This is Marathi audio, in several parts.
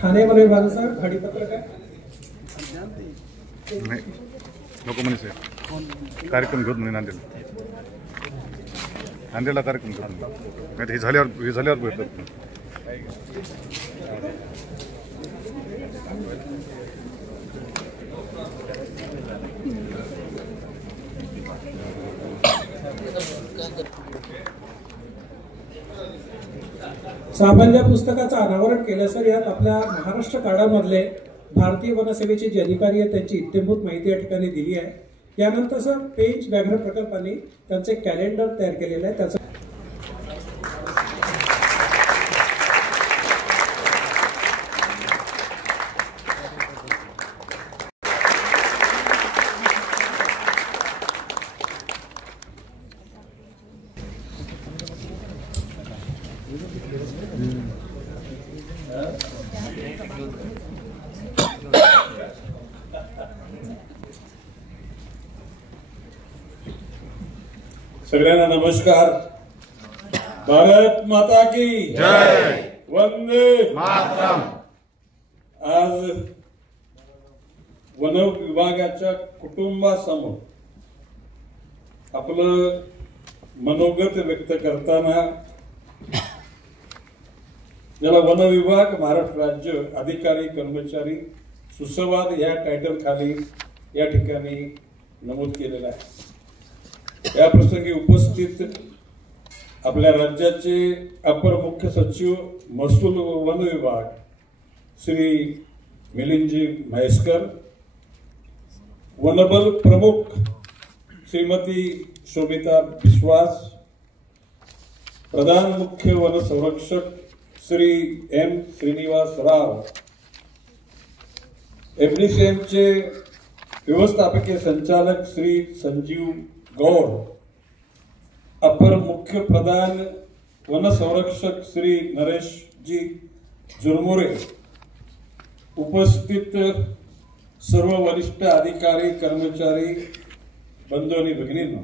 ठाणे वन विभागाचा घाडीपत्रक आहे. नाही नको म्हणे साहेब, कार्यक्रम घेऊन म्हणे नांदेडला कार्यक्रम घेऊन नाही, हे झाल्यावर भेटतात. सामान्य पुस्तकाचं अनावरण केलं सर. यात आपल्या महाराष्ट्र कार्डामधले भारतीय वनसेवेचे जे अधिकारी आहेत त्यांची इत्थंभूत माहिती या ठिकाणी दिली आहे. यानंतर सर पेंच व्याघ्र प्रकल्पाने त्यांचे कॅलेंडर तयार केलेलं आहे. त्याचं सगळ्यांना नमस्कार. भारत माता की जय. वंदे मातरम. आज वन विभागाच्या कुटुंबासमोर आपलं मनोगत व्यक्त करताना याला वन विभाग महाराष्ट्र राज्य अधिकारी कर्मचारी सुसंवाद या टायटल खाली या ठिकाणी नमूद केलेलं आहे. या प्रसंगी उपस्थित आपल्या राज्याचे अपर मुख्य सचिव महसूल वन विभाग श्री मिलिंदजी म्हैसकर, वनबल प्रमुख श्रीमती शोभिता बिस्वास, प्रधान मुख्य वन संरक्षक श्री एम श्रीनिवास राव, एफडीसीएमचे व्यवस्थापकीय संचालक श्री संजीव गौड़, अपर मुख्य प्रधान वन संरक्षक श्री नरेश जी जुरमुरे, उपस्थित सर्व वरिष्ठ अधिकारी कर्मचारी बंधू आणि भगिनींनो,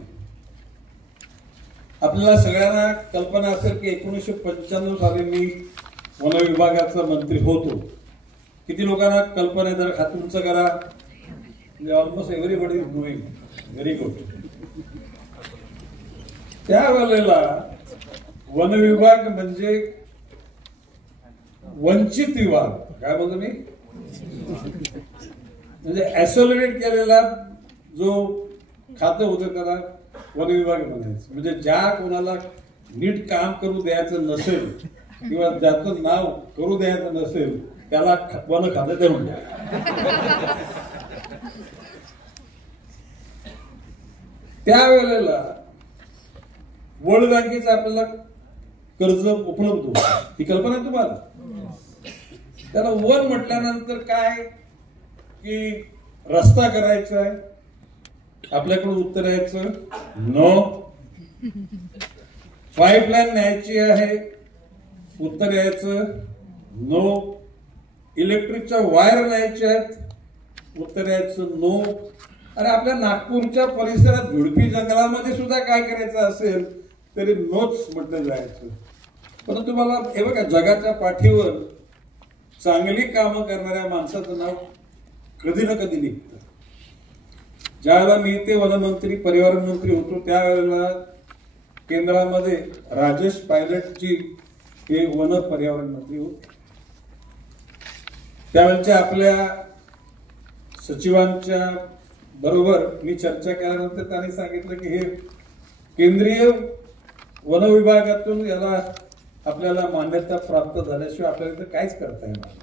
आपल्याला सगळ्यांना कल्पना असेल की 1995 साली मी वन विभागाचा मंत्री होतो. किती लोकांना कल्पना आहे? जर हात उंच करा. Almost everybody is knowing. Very good. त्यावेळेला वन विभाग म्हणजे वंचित विभाग. काय बोलतो मी? म्हणजे ऍसोसिएट केलेला जो खातं होतं त्याला वन विभाग म्हणायचं. म्हणजे ज्या कोणाला नीट काम करू द्यायचं नसेल किंवा ज्याचं नाव करू द्यायचं नसेल त्याला वन खातं देऊन द्या. त्यावेळेला वर्ल्ड बँकेचं आपल्याला कर्ज उपलब्ध होतं. ही कल्पना आहे तुम्हाला? त्याला वन म्हटल्यानंतर काय की रस्ता करायचा आहे. आपल्याकडून उत्तर यायचं नो. पाईपलाईन न्यायची आहे. उत्तर यायचं नो. इलेक्ट्रिकच्या वायर न्यायच्या आहेत. उत्तर यायचं नो. अरे आपल्या नागपूरच्या परिसरात झुडपी जंगलामध्ये सुद्धा काय करायचं असेल तरी नोच म्हटलं जायचं. परंतु मला हे बघा, जगाच्या पाठीवर चांगली कामं करणाऱ्या माणसाचं नाव कधी ना कधी निघतं. ज्यावेळेला मी ते वनमंत्री पर्यावरण मंत्री होतो त्यावेळेला केंद्रामध्ये राजेश पायलटजी हे वन पर्यावरण मंत्री होते. त्यावेळेच्या आपल्या सचिवांच्या बरोबर मी चर्चा केल्यानंतर त्यांनी सांगितलं की हे केंद्रीय वन विभागातून याला आपल्याला मान्यता प्राप्त झाल्याशिवाय आपल्याला काहीच करता येणार नाही.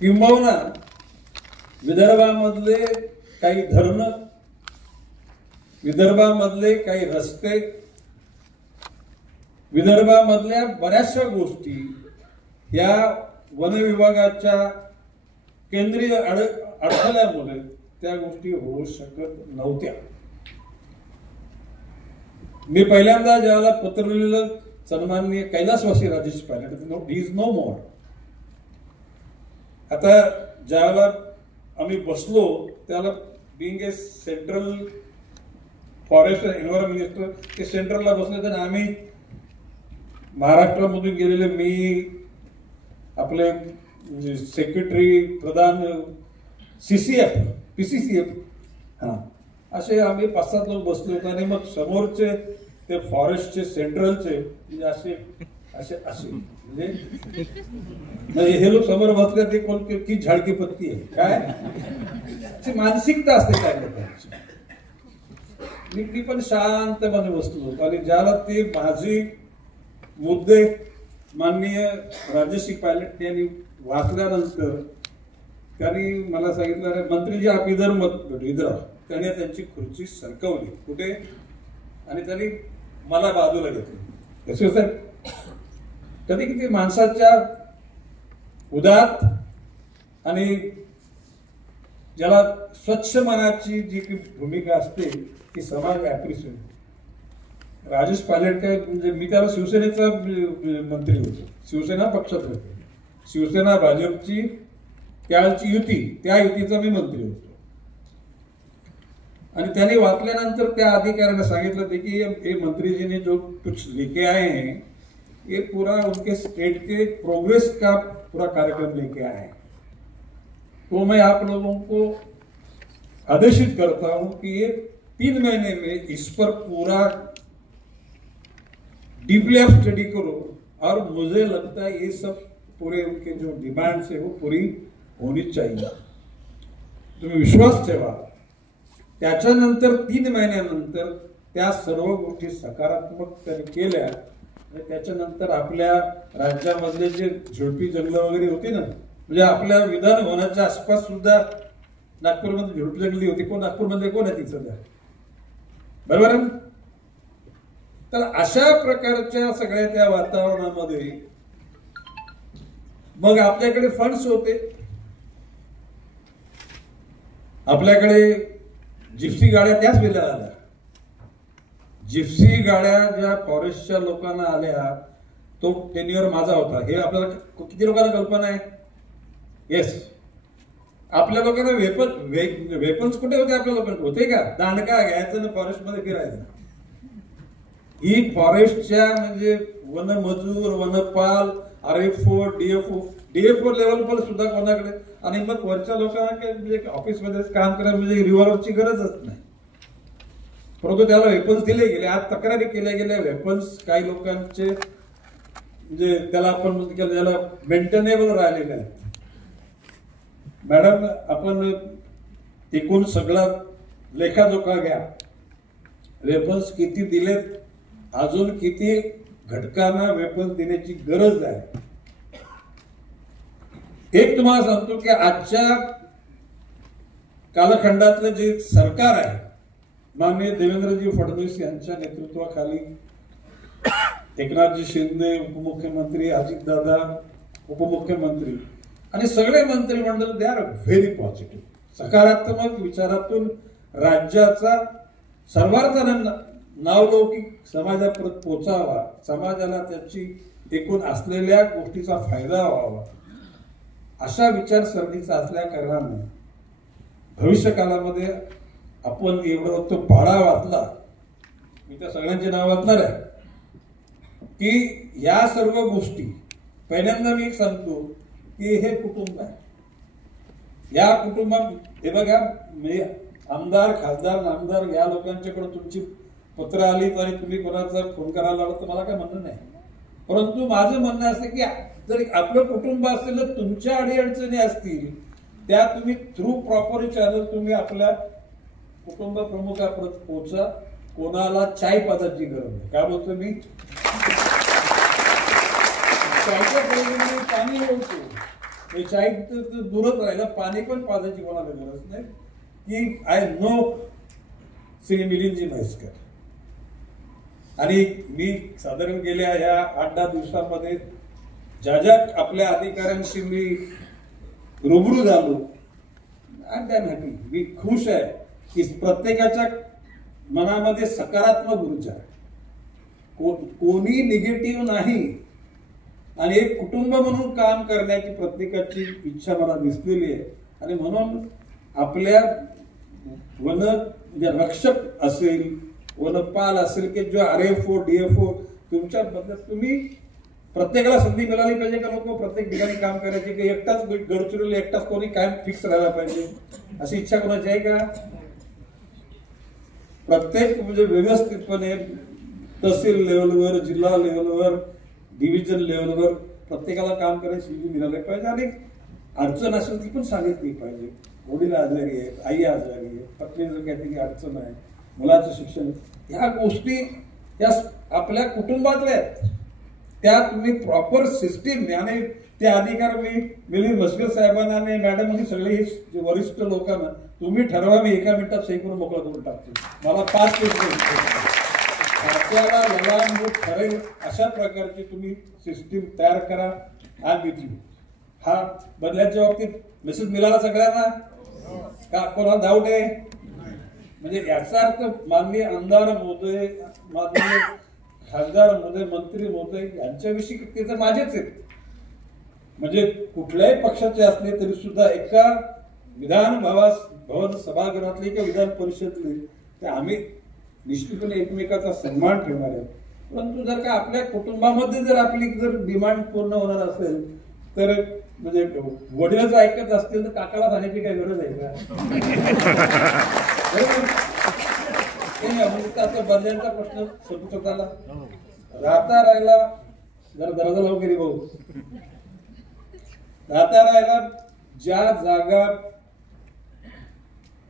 किंबहुना विदर्भामधले काही धरणं, विदर्भामधले काही रस्ते, विदर्भामधल्या बऱ्याचशा गोष्टी या वन विभागाच्या केंद्रीय अडथळ्यामुळे त्या गोष्टी होऊ शकत नव्हत्या. मी पहिल्यांदा ज्याला पत्र लिहिलं सन्माननीय कैलासवासी Rajesh Pilot, he is no more. आता ज्याला आम्ही बसलो त्याला being a central forest environment minister ते सेंट्रलला बसले तर आम्ही महाराष्ट्रामधून गेलेले मी, आपले सेक्रेटरी, प्रधान CCF, PCCF, हा, असे आम्ही 5-7 लोक बसलो होतो. आणि मग समोरचे ते फॉरेस्टचे, सेंट्रलचे, म्हणजे असे असे असे म्हणजे हे लोक समोर बसले ते कोण की झाडकी पत्ती आहे काय, मानसिकता असते काय लोकांची. मी पण शांतपणे बसलो होतो. आणि ज्याला ते माझे मुद्दे माननीय राजश्री पायलट यांनी वाचल्यानंतर त्यांनी मला सांगितलं, अरे मंत्रीजी आप इधर मत इधर. त्याने त्यांची खुर्ची सरकवली कुठे, आणि त्यांनी मला बाजूला घेतलं. सर, कधी कधी माणसाच्या उदात आणि ज्याला स्वच्छ मनाची जी काही भूमिका असते ती समाज ऍप्रिशिएट. राजेश पायलट काय, म्हणजे मी त्याला शिवसेनेचा मंत्री होतो, शिवसेना पक्षात होतो, शिवसेना भाजपची त्याची युती, त्या युतीचा मी मंत्री होतो. आणि त्याने वाचल्यानंतर त्या अधिकाऱ्याने सांगितलं ते की ये मंत्री जी ने जो कुछ लेके आए हैं ये पूरा उनके स्टेट के प्रोग्रेस का पूरा कार्यक्रम लेके आए हैं. तो मैं आप लोगों को आदेशित करता हूं कि ये 3 महीने में इस पर पूरा डीपली आप स्टडी करो. और मुझे लगता है ये सब पूरे उनके जो डिमांड्स है वो पूरी होनी चाहिए. तुम्ही विश्वास ठेवा. त्याच्यानंतर 3 महिन्यानंतर त्या सर्व गोष्टी सकारात्मक त्यांनी केल्या. आणि त्याच्यानंतर आपल्या राज्यामधले जे झुडपी जंगल वगैरे होती ना, म्हणजे आपल्या विधान भवनाच्या आसपास सुद्धा नागपूरमध्ये झुडपी जंगली होती. कोण नागपूरमध्ये कोण आहे ती सध्या, बरोबर आहे. तर अशा प्रकारच्या सगळ्या त्या वातावरणामध्ये मग आपल्याकडे फंड्स होते, आपल्याकडे जिप्सी गाड्या त्याच वेळेला आल्या. जिप्सी गाड्या ज्या फॉरेस्टच्या लोकांना आल्या तो टेन्युअर माझा होता. हे आपल्याला किती लोकांना कल्पना आहे? येस, आपल्या लोकांना वेपन्स कुठे होते? आपल्या लोकांकडे होते का? दांडका घ्यायचं ना फॉरेस्टमध्ये फिरायचं. ही फॉरेस्टच्या म्हणजे वनमजूर, वनपाल, RFO, DFO लेवल पण सुद्धा कोणाकडे. आणि मग वरच्या लोकांना म्हणजे ऑफिसमध्ये काम करायला म्हणजे रिव्हॉल्वरची गरजच नाही. परंतु त्याला वेपन्स दिले गेले. आज तक्रारी केल्या गेल्या वेपन्स काही लोकांचे म्हणजे त्याला आपण त्याला मेंटेनेबल राहिलेले आहेत. मॅडम, आपण एकूण सगळा लेखाजोखा घ्या. वेपन्स किती दिलेत, अजून किती घटकांना वेपन्स देण्याची गरज आहे. एक तुम्हाला सांगतो की आजच्या कालखंडातलं जे सरकार आहे, माननीय देवेंद्रजी फडणवीस यांच्या नेतृत्वाखाली एकनाथजी शिंदे उपमुख्यमंत्री, अजितदादा उपमुख्यमंत्री आणि सगळे मंत्रिमंडळ, दे आर व्हेरी पॉझिटिव्ह. सकारात्मक विचारातून राज्याचा सर्वार्थानं नावलौकिक समाजापर्यंत पोचावा, समाजाला त्याची एकूण असलेल्या गोष्टीचा फायदा व्हावा, अशा विचारसरणीचा असल्या कारणाने भविष्य काळामध्ये आपण एवढं तो पाढा वाचला, मी त्या सगळ्यांचे नाव वाचणार आहे की या सर्व गोष्टी. पहिल्यांदा मी एक सांगतो की हे कुटुंब आहे. या कुटुंबात हे बघा, म्हणजे आमदार, खासदार, नामदार या लोकांच्याकडे तुमची पत्र आली आणि तुम्ही कोणाचा फोन करायला लावला तर मला काय म्हणणं नाही. परंतु माझं म्हणणं असं की जर आपलं कुटुंब असेल तर तुमच्या अडीअडचणी असतील त्या तुम्ही थ्रू प्रॉपर चॅनल तुम्ही आपल्या कुटुंब प्रमुखापर्यंत पोहोचा. कोणाला चाय पाजायची गरज नाही. काय बोलतो मी? चायच्या प्रयोजनाने पाणी ओळखतो, चाय दूरच राहिला, पाणी पण पाजायची कोणाला गरज नाही. की आय नो श्री मिलिंदजी म्हैसकर. आणि मी साधारण गेल्या या 8-10 दिवसांमध्ये ज्या ज्या आपल्या अधिकाऱ्यांशी मी रूबरू झालो, आय एम हॅपी. मी खुश आहे की प्रत्येकाच्या मनामध्ये सकारात्मक ऊर्जा, कोणी निगेटिव्ह नाही. आणि एक कुटुंब म्हणून काम करण्याची प्रत्येकाची इच्छा मला दिसलेली आहे. आणि म्हणून आपल्या वन रक्षक असेल, वनपाल असेल की जो RFO, DFO तुमच्या बद्दल तुम्ही प्रत्येकाला संधी मिळाली पाहिजे का नको प्रत्येक ठिकाणी काम करायची की एकटाच गडचिरोली एकटाच कोणी कायम फिक्स राहायला पाहिजे अशी इच्छा कोणाची आहे का? प्रत्येक म्हणजे व्यवस्थितपणे तहसील लेवलवर, जिल्हा लेवलवर, डिव्हिजन लेवलवर प्रत्येकाला काम करायची संधी मिळाली पाहिजे. आणि अडचण असेल ती पण सांगितली पाहिजे. वडील आजारी आहेत, आई आजारी आहे, पत्नीचं काहीतरी अडचण आहे, मुलाचं शिक्षण, ह्या गोष्टी त्या आपल्या कुटुंबातल्या आहेत. त्या तुम्ही प्रॉपर सिस्टीम आणि ते अधिकार मी मिलिंद म्हस्कर साहेबांना आणि मॅडम सगळे जे वरिष्ठ लोकांना तुम्ही ठरवा, मी एका मिनिटात सही करून मोकळा करून टाकतो. मला 5 मिनिट आपल्याला लढा ठरेल अशा प्रकारची तुम्ही सिस्टीम तयार करा. हा बदल्याच्या बाबतीत मेसेज मिळाला सगळ्यांना का? कोणाला डाऊट आहे? म्हणजे याचा अर्थ माननीय आमदार महोदय, माननीय खासदार महोदय, मंत्री महोदय यांच्याविषयी ते तर माझेच आहेत. म्हणजे कुठल्याही पक्षाचे असले तरी सुद्धा एका विधान भवन सभागृहातली किंवा विधान परिषदली ते आम्ही निश्चितपणे एकमेकाचा सन्मान ठेवणार आहे. परंतु जर का आपल्या कुटुंबामध्ये जर आपली जर डिमांड पूर्ण होणार असेल तर म्हणजे वडीलच ऐकत असतील तर काकाला सांगायची काही गरज आहे का? बदल्यांचा प्रश्न स्वतःला राहता राहिला जरा दरवाजा लावून गेली भाऊ. राहता राहिला ज्या जागा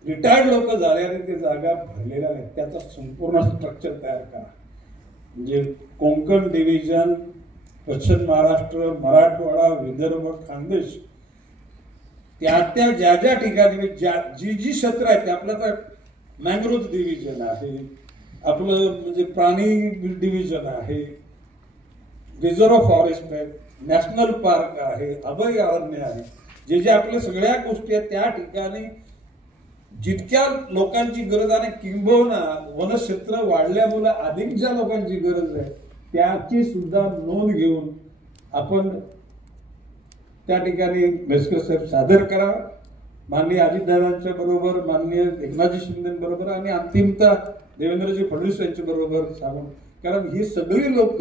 रिटायर्ड लोक झाले आणि ते जागा भरलेल्या नाहीत त्याचा संपूर्ण स्ट्रक्चर तयार करा. म्हणजे कोकण डिव्हिजन, पश्चिम महाराष्ट्र, मराठवाडा, विदर्भ, खानदेश त्या ज्या ज्या ठिकाणी जी क्षेत्र आहेत ते आपलं तर मॅंग्रोव्ह डिव्हिजन आहे, आपलं म्हणजे प्राणी डिव्हिजन आहे, रिझर्व्ह फॉरेस्ट आहे, नॅशनल पार्क आहे, अभयारण्य आहे, जे जे आपल्या सगळ्या गोष्टी आहेत त्या ठिकाणी जितक्या लोकांची गरज आहे किंबहुना वनक्षेत्र वाढल्यामुळे अधिक ज्या लोकांची गरज आहे त्याची सुद्धा नोंद घेऊन आपण त्या ठिकाणी म्हस्कर साहेब सादर करा. माननीय अजितदादांच्या बरोबर, माननीय एकनाथजी शिंदेबरोबर आणि अंतिमतः देवेंद्रजी फडणवीस यांच्या बरोबर सांगून, कारण ही सगळी लोक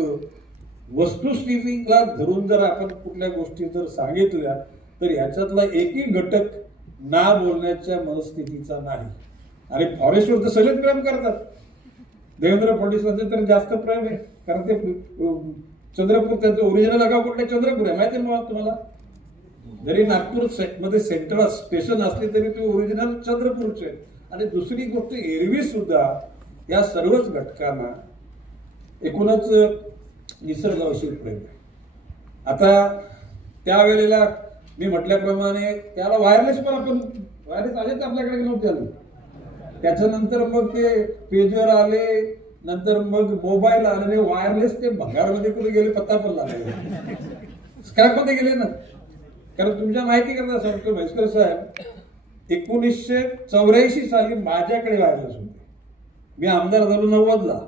वस्तुस्थितीला धरून जर आपण कुठल्या गोष्टी जर सांगितल्या तर याच्यातला एकही घटक ना बोलण्याच्या मनस्थितीचा नाही. आणि फॉरेस्टवर तर सगळेच प्रेम करतात. देवेंद्र फडणवीसांचं तर जास्त प्रेम आहे कारण ते चंद्रपूर त्यांचं ओरिजिनल गाव कुठलं चंद्रपूर आहे माहिती आहे तुम्हाला. जरी नागपूर मध्ये सेंट्रल स्टेशन असले तरी ते ओरिजिनल चंद्रपूरचे आहे. आणि दुसरी गोष्ट एरवी सुद्धा या सर्वच घटकांना एकूणच निसर्गाविषयी प्रेम आहे. आता त्यावेळेला मी म्हटल्याप्रमाणे त्याला वायरलेस पण आपण वायरलेस आलेच आपल्याकडे नव्हते आले. त्याच्यानंतर मग ते पेजवर आले, नंतर मग मोबाईल आले, वायरलेस ते भंगारमध्ये कुठे गेले पत्ता पण लागले, स्क्रॅप मध्ये गेले ना. कारण तुमच्या माहिती करता सांगतो म्हस्कर साहेब 1984 साली माझ्याकडे वायरलेस होते. मी आमदार झालो 90ला.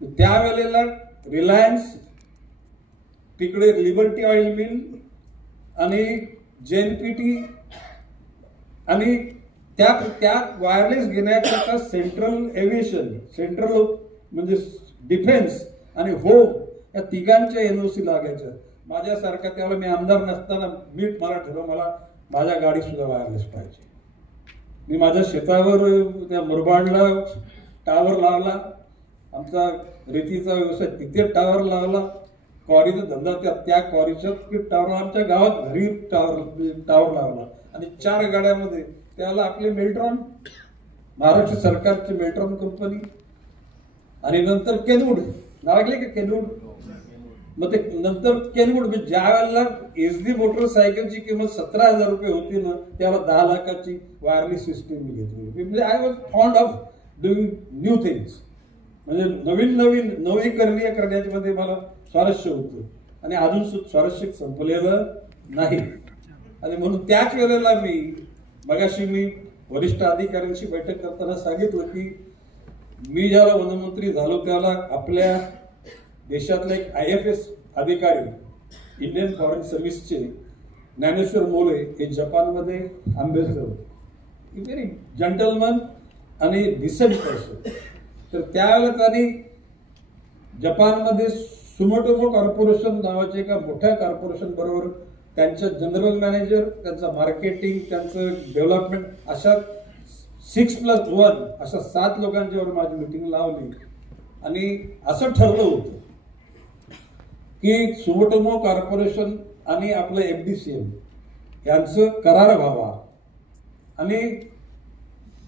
त्यावेळेला रिलायन्स तिकडे लिबर्टी ऑइल मिल आणि जेएनपीटी आणि त्या वायरलेस घेण्याकरता सेंट्रल एव्हिएशन, सेंट्रल म्हणजे डिफेन्स आणि होम या तिघांच्या एनओसी लागायच्या. माझ्यासारखा त्यावेळेला मी आमदार नसताना मला ठरवलं मला माझ्या गाडी सुद्धा वायरलेस पाहिजे. मी माझ्या शेतावर त्या मुरबाडला टावर लावला, आमचा रेतीचा व्यवसाय तिथे टावर लावला, क्वारीचा धंदा त्या क्वारीच्या टावर, आमच्या गावात घरी टावर लावला. आणि 4 गाड्यामध्ये त्याला आपले मेल्ट्रॉन, महाराष्ट्र सरकारची मेल्ट्रॉन कंपनी आणि नंतर केनवूड नावागले का केनवूड. मग ते नंतर केनवूड ज्या वेळेला एसडी मोटरसायकलची किंमत 17,000 रुपये होती ना त्याला 10 लाखाची वायरलेस सिस्टीम मी घेतली. म्हणजे I was fond of doing new things. म्हणजे नवीन नवीकरणीय करण्याच्या मध्ये मला स्वारस्य होतं आणि अजून स्वारस्य संपलेलं नाही. आणि म्हणून त्याच वेळेला मगाशी मी वरिष्ठ अधिकाऱ्यांशी बैठक करताना सांगितलं की मी ज्याला वनमंत्री झालो त्याला आपल्या देशातले एक IFS अधिकारी इंडियन फॉरेन सर्व्हिसचे ज्ञानेश्वर मोले हे जपानमध्ये अँबॅसेडर होते. व्हेरी जंटलमन आणि डिसेंट पर्सन. तर त्यावेळेला त्यांनी जपानमध्ये सुमोटोमो कॉर्पोरेशन नावाच्या एका मोठ्या कॉर्पोरेशन बरोबर त्यांच्या जनरल मॅनेजर, त्यांचं मार्केटिंग, त्यांचं डेव्हलपमेंट अशा 6+1 अशा 7 लोकांच्यावर माझी मिटिंग लावली आणि असं ठरलं होतं की सुमोटोमो कॉर्पोरेशन आणि आपलं FDCL यांचं करार व्हावा आणि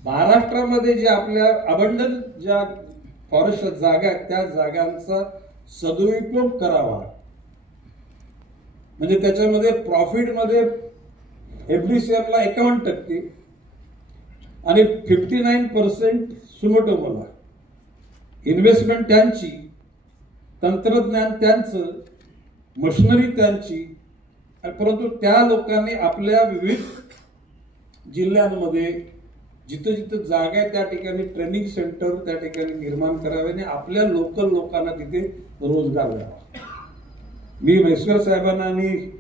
महाराष्ट्रामध्ये जे आपल्या अबंडन ज्या फॉरेस्ट जागा आहेत त्या जागांचा सदुपयोग करावा. म्हणजे त्याच्यामध्ये प्रॉफिटमध्ये FDCLला 51% आणि 59% सुमोटोमोला. इन्व्हेस्टमेंट त्यांची, तंत्रज्ञान त्यांचं, मशिनरी त्यांची, परंतु त्या लोकांनी आपल्या विविध जिल्ह्यांमध्ये जिथं जिथं जागा आहे त्या ठिकाणी ट्रेनिंग सेंटर त्या ठिकाणी निर्माण करावे आणि आपल्या लोकल लोकांना तिथे रोजगार द्यावा. मी म्हैसकर साहेबांना आणि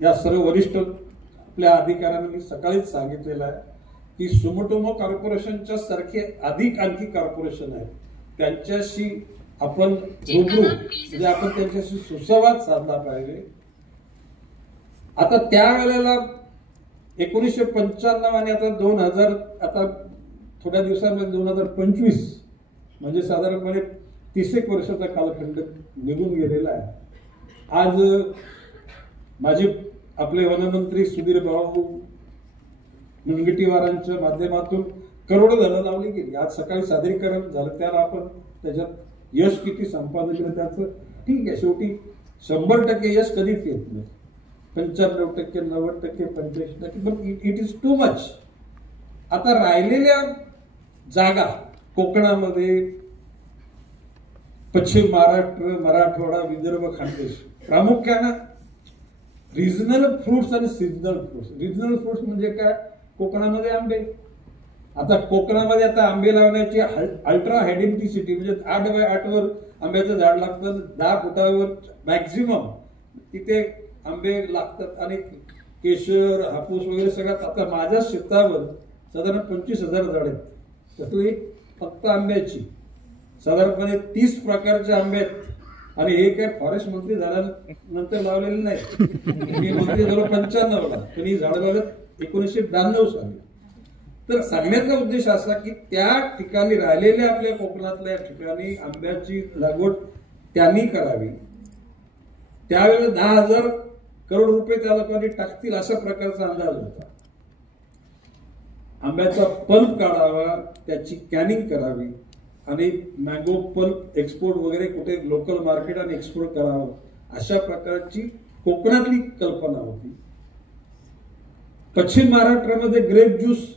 या सर्व वरिष्ठ आपल्या अधिकाऱ्यांना मी सकाळीच सांगितलेलं आहे की सुमोटोमो कॉर्पोरेशनच्या सारखे अधिक आणखी कॉर्पोरेशन आहेत, त्यांच्याशी आपण रूबरू म्हणजे आपण त्यांच्याशी सुसंवाद साधला पाहिजे. आता त्यावेळेला 1995 आणि आता 2000 आता थोड्या दिवसांमध्ये 2025 म्हणजे साधारणपणे 30 वर्षाचा कालखंड निघून गेलेला आहे. आज माझे आपले वनमंत्री सुधीर भाऊ मुनगंटीवारांच्या माध्यमातून करोडो झाडं लावली गेली. आज सकाळी सादरीकरण झालं, त्याला आपण त्याच्यात यश किती संपादन केलं त्याचं ठीक आहे. शेवटी 100% यश कधीच येत नाही. 95%, 90%, 85%, पण इट इज टू मच. आता राहिलेल्या जागा कोकणामध्ये, पश्चिम महाराष्ट्र, मराठवाडा, विदर्भ, खानदेश प्रामुख्यानं रिजनल फ्रुट्स आणि सीजनल फ्रुट्स. रिजनल फ्रुट्स म्हणजे काय? कोकणामध्ये आंबे. आता कोकणामध्ये आता आंबे लावण्याची अल्ट्रा हायडेंटिसिटी म्हणजे 8x8 वर आंब्याचं झाड लागतं, 10 फुटावर मॅक्झिमम तिथे आंबे लागतात आणि केशर, हापूस वगैरे सगळ्यात. आता माझ्या शेतावर साधारण 25,000 झाड आहेत, त्यातली फक्त आंब्याची साधारणपणे 30 प्रकारचे आंबे आहेत. आणि हे काय फॉरेस्ट मंत्री झाल्यानंतर लावलेले नाही, मी मंत्री झालो 95ला, पण ही झाडं लावल्यात 1992 साली. तर सांगण्याचा उद्देश असा की त्या ठिकाणी राहिलेल्या आपल्या कोकणातल्या ठिकाणी आंब्याची लागवड त्यांनी करावी. त्यावेळेला 10,000 करोड रुपये त्या लोकांनी टाकतील अशा प्रकारचा अंदाज होता. आंब्याचा पल्प काढावा, त्याची कॅनिंग करावी आणि मँगो पल्प एक्सपोर्ट वगैरे कुठे लोकल मार्केट आणि एक्सपोर्ट करावं अशा प्रकारची कोकणातली कल्पना होती. पश्चिम महाराष्ट्रामध्ये ग्रेप ज्यूस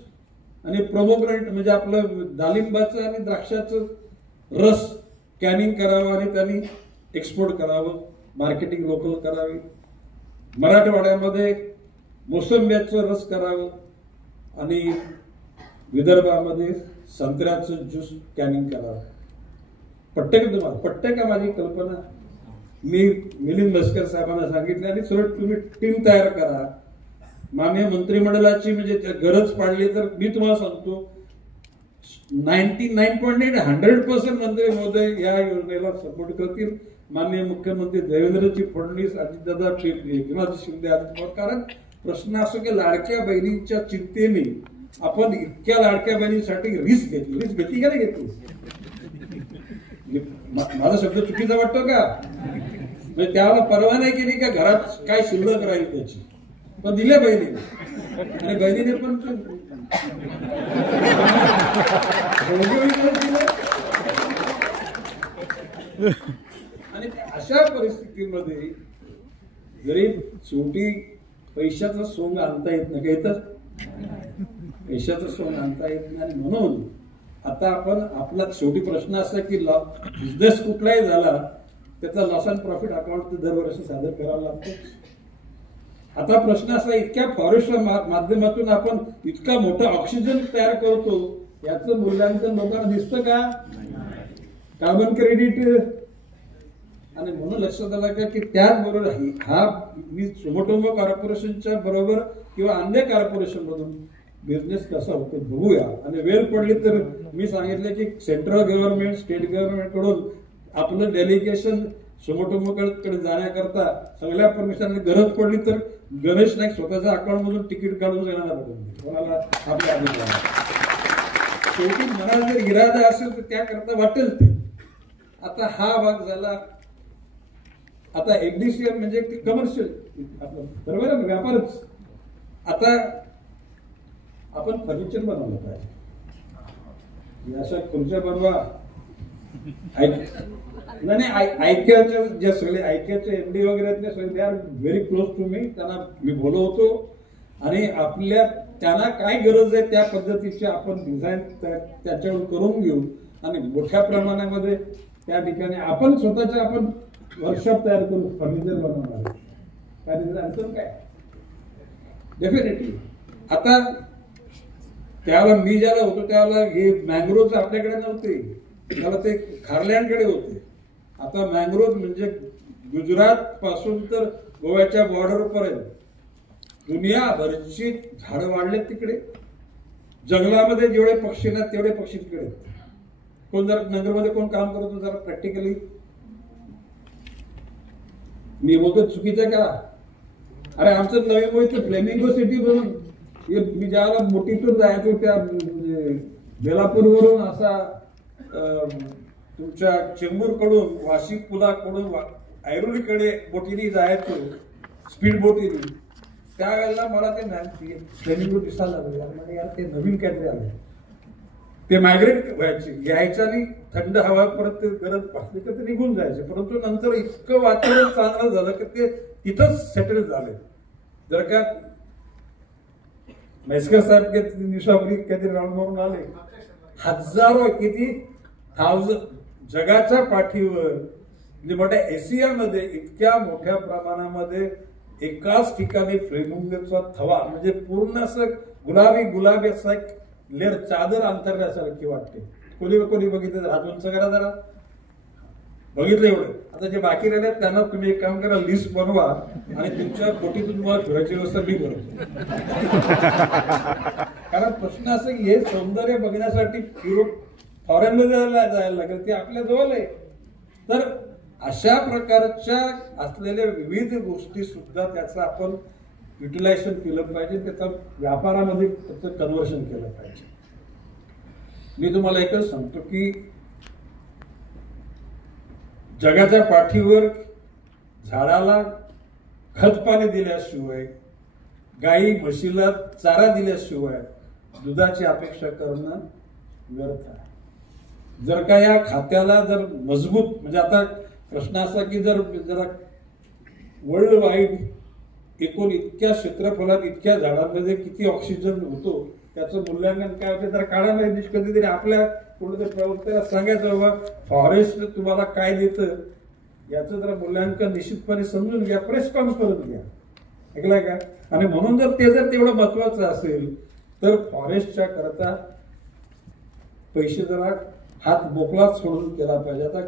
आणि प्रोमोग्रेनेट म्हणजे आपलं डाळिंबाचं आणि द्राक्षाचं रस कॅनिंग करावं आणि त्यांनी एक्सपोर्ट करावं, मार्केटिंग लोकल करावी. मराठवाड्यामध्ये मोसंब्याचं रस करावं आणि विदर्भामध्ये संत्र्याचं ज्यूस कॅनिंग करावं. पट्टे का तुम्हाला? पट्टे का माझी कल्पना? मी मिलिंद म्हैसकर साहेबांना सांगितलं आणि सरळ तुम्ही टीम तयार करा. माननीय मंत्रिमंडळाची म्हणजे गरज पाडली तर मी तुम्हाला सांगतो 99.8 100% मंत्री महोदय या योजनेला सपोर्ट करतील. माननीय मुख्यमंत्री देवेंद्रजी फडणवीस, अजितदादा, एकनाथ शिंदे, अजित पवार. कारण प्रश्न असो की लाडक्या बहिणींच्या चिंतेने आपण इतक्या लाडक्या बहिणींसाठी रिस्क घेतली का नाही घेतली? माझा शब्द चुकीचा वाटतो का? म्हणजे त्याला परवा नाही केली का घरात काय शिल्लक राहील त्याची, पण दिल्या बहिणीने आणि बहिणीने पण आणि अशा परिस्थितीमध्ये जरी शेवटी पैशाचं सोंग आणता येत नाही, येतच पैशाचं सोंग आणता येत नाही. आणि म्हणून आता आपण आपला शेवटी प्रश्न असा की बिझनेस कुठलाही झाला त्याचा लॉस अँड प्रॉफिट अकाउंट दरवर्षी सादर करावा लागतो. आता प्रश्न असा इतक्या फॉरेस्टच्या माध्यमातून आपण इतका मोठा ऑक्सिजन तयार करतो, याचं मूल्यांकन लोकांना दिसतं का? Carbon credit. आणि म्हणून लक्षात आलं का की त्याचबरोबर हा मी सुमोटोमो कॉर्पोरेशनच्या बरोबर किंवा अन्य कॉर्पोरेशन मधून बिझनेस कसा होतो बघूया. आणि वेळ पडली तर मी सांगितलं की सेंट्रल गव्हर्नमेंट, स्टेट गव्हर्नमेंट कडून आपलं डेलिगेशन समोटोमोकडे जाण्याकरता सगळ्या परमिशनने गरज पडली तर गणेश नाईक स्वतःच्या अकाउंट मधून तिकीट काढून जाणार कोणाला आपल्या अभिप्राय शेवटी मनात जर इरादा असेल तर त्याकरता वाटेल ते. आता हा भाग झाला. आता एफडीसीएल म्हणजे कमर्शियल आपलं बरोबर आहे, व्यापारच. आता आपण फर्निचर बनवलं पाहिजे. अशा खुर्च्या बनवा. नाही ऐक्याच्या जे सगळे ऐक्याचे एमडी वगैरे आहेत सगळे they are very close to me. त्यांना मी बोलवतो आणि आपल्या त्यांना काय गरज आहे त्या पद्धतीचे आपण डिझाईन त्याच्यावर करून घेऊ आणि मोठ्या प्रमाणामध्ये त्या ठिकाणी आपण स्वतःच्या आपण वर्कशॉप तयार करू फर्निचर बनवणार. काय अडचण काय डेफिनेटली. आता त्यावेळेला मी ज्याला होतो त्यावेळेला हे मँग्रोव्ह आपल्याकडे नव्हते, त्याला ते खारल्यांकडे होते. आता मँग्रोव्ह म्हणजे गुजरात पासून तर गोव्याच्या बॉर्डर पर्यंत दुनियाभरची झाडं वाढलेत तिकडे. जंगलामध्ये जेवढे पक्षी ना तेवढे पक्षी तिकडे. कोण जर नगरमध्ये कोण काम करतो जरा प्रॅक्टिकली मी बोलतो चुकीचं का. अरे आमचं नवी मुंबईचं फ्लेमिंगो सिटी बनून मी ज्याला मोठीतून जायचो त्या बेलापूरवरून असा तुमच्या चेंबूर कडून वाशिक पुलाकडून ऐरोलीकडे बोटीने जायचो स्पीड बोटीने. त्यावेळेला मला ते फ्लेमिंगो दिसायला लागले. म्हणजे यार ते नवीन काहीतरी आले. ते मायग्रेट व्हायचे यायच्या आणि थंड हवा परत गरज भासली तर ते निघून जायचे. परंतु नंतर इतकं वातावरण चांगलं झालं की ते तिथंच सेटल झाले. जर का म्हैसकर साहेब काही दिवसापूर्वी काहीतरी राऊंड मारून आले. हजारो किती जगाच्या पाठीवर म्हणजे मोठ्या एशियामध्ये इतक्या मोठ्या प्रमाणामध्ये एकाच ठिकाणी फ्लेमिंगोचा थवा म्हणजे पूर्ण असं गुलाबी असं एक लेअर चादर अंतरल्यासारखी वाटते. कोणी बघितलं हात उंच करा जरा. बघितलं एवढं. आता जे बाकी राहिले त्यांना तुम्ही एक काम करा लिस्ट बनवा आणि तुमच्या बोटीतून तुम्हाला फिरायची व्यवस्था मी करतो. कारण प्रश्न असं की हे सौंदर्य बघण्यासाठी युरोप फॉरेन मध्ये जायला लागेल ते आपल्या जवळ आहे. तर अशा प्रकारच्या असलेल्या विविध गोष्टी सुद्धा त्याचं आपण युटिलायझेशन केलं पाहिजे. त्याचा व्यापारामध्ये त्याचं कन्व्हर्शन केलं पाहिजे. मी तुम्हाला एकच सांगतो की जगाच्या पाठीवर झाडाला खत पाणी दिल्याशिवाय गाई म्हशीला चारा दिल्याशिवाय दुधाची अपेक्षा करणं व्यर्थ आहे. जर का या खात्याला जर मजबूत म्हणजे आता प्रश्न असा की जर जरा वर्ल्ड वाईड एकूण इतक्या क्षेत्रफळात इतक्या झाडांमध्ये किती ऑक्सिजन होतो त्याचं मूल्यांकन काय होते तर काढायला कधीतरी आपल्या कुठेतरी प्रवक्त्याला सांगायचं बाबा फॉरेस्ट तुम्हाला काय देतं याचं जरा मूल्यांकन निश्चितपणे समजून घ्या. प्रेस कॉन्फरन्स घ्या. ऐकलाय का. आणि म्हणून जर तेवढं महत्वाचं असेल तर फॉरेस्टच्या करता पैसे जरा हात मोकळाच सोडून केला पाहिजे. आता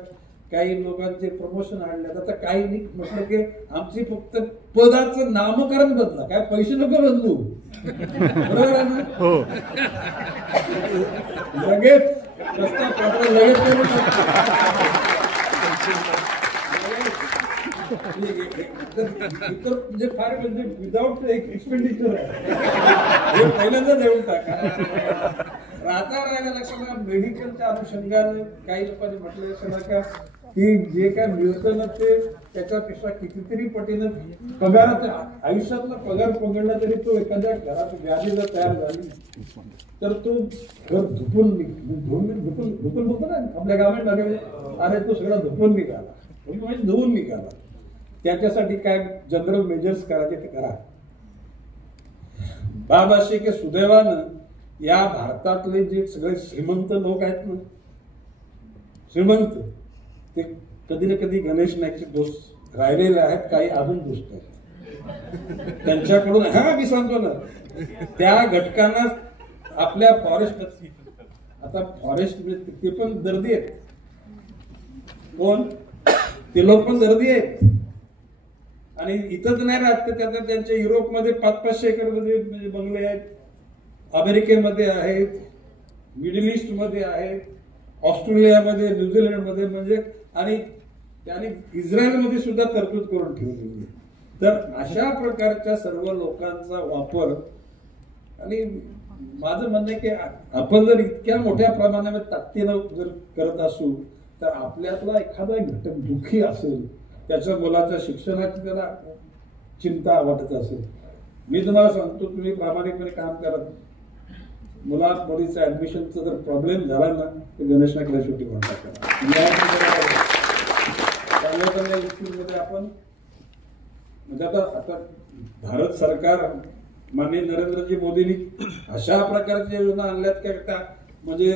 काही लोकांचे प्रमोशन आणले आता काही म्हटलं की आमची फक्त पदाचं नामकरण बदला काय पैसे नको बदलू. बरोबर आहे ना. लगेच रस्ता पात्र लगेच म्हणजे फार म्हणजे विदाउट एक एक्सपेंडिचर आहे पहिल्यांदा देऊन टाका. राहता लक्षात मेडिकलच्या अनुषंगाने काही लोकांनी म्हटलं असं का की जे काय मिळतं ना ते त्याच्यापेक्षा कितीतरी पटीनं पगाराचा आयुष्यातला पगार पकडला तरी तो एखाद्या घरात व्याधी जर तयार झाली तर तो घर धुपून बोलतो ना आपल्या गावामध्ये अरे तो सगळा धुपून निघाला म्हणजे धुवून निघाला. त्याच्यासाठी काय जनरल मेजर्स करायचे ते करा. बाबाशी के सुदैवानं या भारतातले जे सगळे श्रीमंत लोक आहेत ना श्रीमंत ते कधी ना कधी गणेश नाईकचे दोस्त राहिलेले आहेत. काही अजून दोस्त आहेत त्यांच्याकडून मी सांगतो ना त्या घटकांना आपल्या फॉरेस्ट आता फॉरेस्ट ते पण दर्दी आहेत. कोण ते लोक पण दर्दी आहेत आणि इथंच नाही राहत त्यात त्यांच्या युरोपमध्ये 500-500 एकर मध्ये म्हणजे बंगले आहेत. अमेरिकेमध्ये आहेत, मिडल ईस्ट मध्ये आहेत, ऑस्ट्रेलियामध्ये, न्यूझीलंडमध्ये म्हणजे आणि त्याने इस्रायलमध्ये सुद्धा तरतूद करून ठेवलेली आहे. तर अशा प्रकारच्या सर्व लोकांचा वापर, आणि माझं म्हणणं आहे की आपण जर इतक्या मोठ्या प्रमाणामध्ये ताकदीनं जर करत असू तर आपल्यातला एखादा घटक दुःखी असेल, त्याच्या मुलाच्या शिक्षणाची त्याला चिंता वाटत असेल, मी तुम्हाला सांगतो तुम्ही प्रामाणिकपणे काम करा. मुला मुलीचा ऍडमिशनचा जर प्रॉब्लेम झाला ना तर गणेश नाईकला शेवटी कॉन्टॅक्ट करा. चांगल्या स्कूलमध्ये आपण म्हणजे आता भारत सरकार माननीय नरेंद्रजी मोदींनी अशा प्रकारच्या योजना आणल्यात की त्या म्हणजे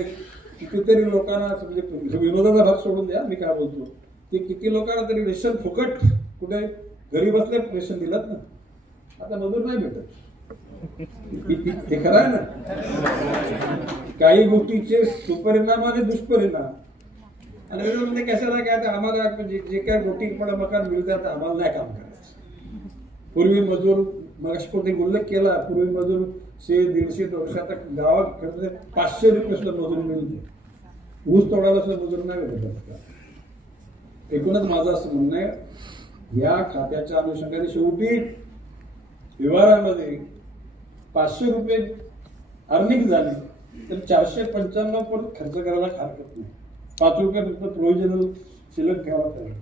कितीतरी लोकांना, म्हणजे विनोदाचा भाग सोडून द्या, मी काय बोलतो ते किती लोकांना तरी रेशन फुकट कुठे घरी बसल्या रेशन दिलात ना. आता मजूर नाही भेटत, हे खरं आहे ना. काही गोष्टीचे सुपरिणाम आणि दुष्परिणाम. आणि म्हणजे कशाला काय आम्हाला जे काय रोटीपणा मकान मिळतात आम्हाला नाही काम करायचं. पूर्वी मजूर मग कोणते उल्लेख केला, पूर्वी मजूर 100-150 वर्ष, आता गावात 500 रुपये सुद्धा मजूर मिळते. ऊस तोडायला सुद्धा मजूर नाही भेटत. एकूणच माझं असं म्हणणं आहे या खात्याच्या अनुषंगाने शेवटी व्यवहारामध्ये 500 रुपये अर्निंग झाली तर 495 पण खर्च करायला हरकत नाही. 5 रुपये फक्त प्रोव्हिजनल शिल्लक ठेवा पाहिजे.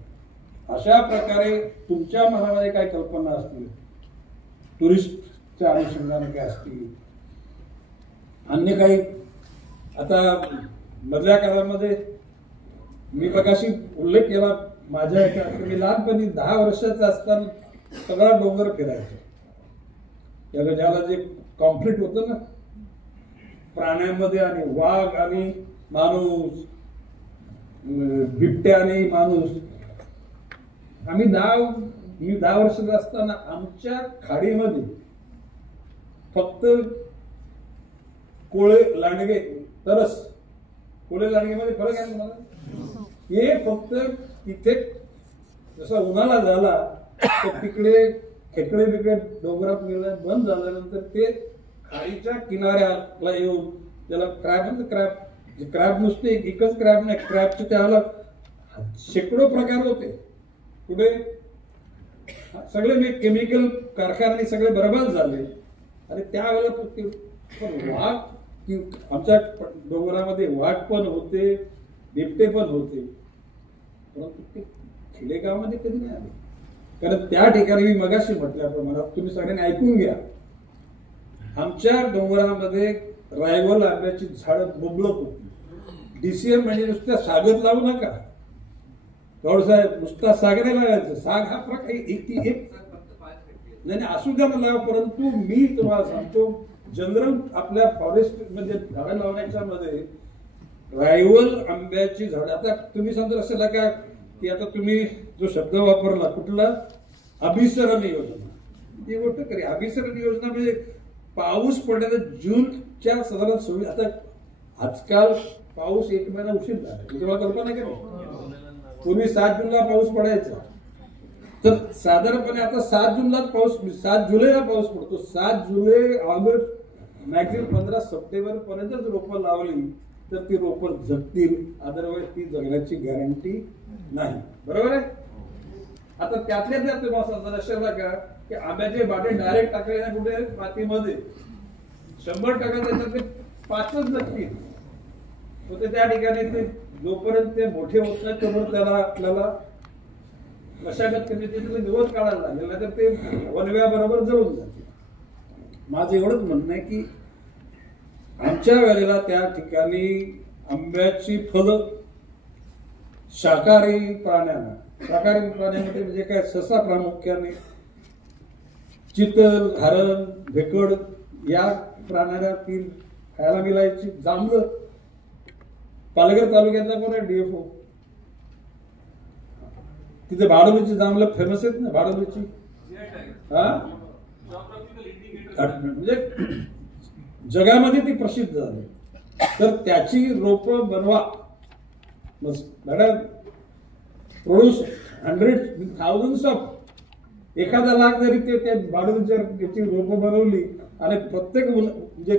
अशा प्रकारे तुमच्या मनामध्ये काय कल्पना असतील, टुरिस्टच्या अनुषंगाने काय असतील, अन्य काही. आता मधल्या काळामध्ये मी प्रकाशी उल्लेख केला माझ्या मी लहानपणी 10 वर्षाचा असताना सगळा डोंगर फिरायचो. ज्याला जे कॉन्फ्लिक्ट होतं ना प्राण्यांमध्ये, आणि वाघ आणि माणूस, बिबट्या आणि माणूस. मी 10 वर्षाचा असताना आमच्या खाडीमध्ये फक्त कोळे लांडगे, तरस कोळे लांडगेमध्ये फरक आहे ना मला. हे फक्त तिथे जसा उन्हाळा झाला तर तिकडे खेकडे बिकडे डोंगरात मिळणं बंद झाल्यानंतर ते खाडीच्या किनाऱ्याला येऊन त्याला क्रॅब म्हणतात. क्रॅब नुसते एकच क्रॅब नाही, क्रॅबचे त्याला शेकडो प्रकार होते. पुढे सगळे केमिकल कारखाने सगळे बरबाद झाले. आणि त्यावेळेला वाघ, आमच्या डोंगरामध्ये वाघ पण होते, बिबटे पण होते, परंतु ते खेडेगावामध्ये कधी नाही आले. कारण त्या ठिकाणी मी मगाशी म्हटल्याप्रमाणे तुम्ही सगळ्यांनी ऐकून घ्या, आमच्या डोंगरामध्ये रायवल आंब्याची झाडं मुबलक होती. DCM म्हणजे नुसत्या सागत लावू नका साहेब, नुसता साग नाही लावायचं. साग हा प्रकार एक नाही असू द्या मला, परंतु मी तुम्हाला सांगतो जनरल आपल्या फॉरेस्ट म्हणजे झाडं लावण्याच्या मध्ये रायवल आंब्याची झाडं. आता तुम्ही समजा असेल का की आता तुम्ही जो शब्द वापरला कुठला, अभिसरण योजना, ती गोष्ट करी. अभिसरण योजना म्हणजे पाऊस पडण्याचा जूनच्या साधारण 26. आता आजकाल पाऊस 1 महिना उशीर झाला, तुम्हाला कल्पना केली. पूर्वी 7 जूनला पाऊस पडायचा, तर साधारणपणे आता 7 जूनलाच पाऊस, 7 जुलैला पाऊस पडतो. 7 जुलै, ऑगस्ट, मॅक्झिमम 15 सप्टेंबर पर्यंत रोपं लावली तर ती रोपं जगतील, अदरवाईज ती जगण्याची गॅरंटी नाही. बरोबर आहे. आता त्यातल्या त्यात तुम्हाला लक्षात का की आंब्याचे बाटे डायरेक्ट टाकले ना कुठे मातीमध्ये, 100% त्याच्यातले 5च जगतील. तर त्या ठिकाणी ते जोपर्यंत ते मोठे होत नाही तोपर्यंत त्याला आपल्याला मशागत करणे, त्याचे दिवस काढायला लागेल, नाही तर ते वनव्याबरोबर जळून जाते. माझं एवढंच म्हणणं आहे की आमच्या वेळेला त्या ठिकाणी आंब्याची फळं शाकाहारी प्राण्यामध्ये म्हणजे काय, ससा प्रामुख्याने, चितल, हरण, भेकड या प्राण्यांना ती खायला मिळायची. जांभळं, पालघर तालुक्यातला कोण आहे DFO, तिथे भाडोलीची जांभळं फेमस आहेत ना, भाडोलीची. म्हणजे जगामध्ये ती प्रसिद्ध झाली. तर त्याची रोपं बनवा, प्रोड्यूस 100,000 ऑफ, 1 लाख जरी ते त्या भाडोलीच्या त्याची रोपं बनवली आणि प्रत्येक म्हणजे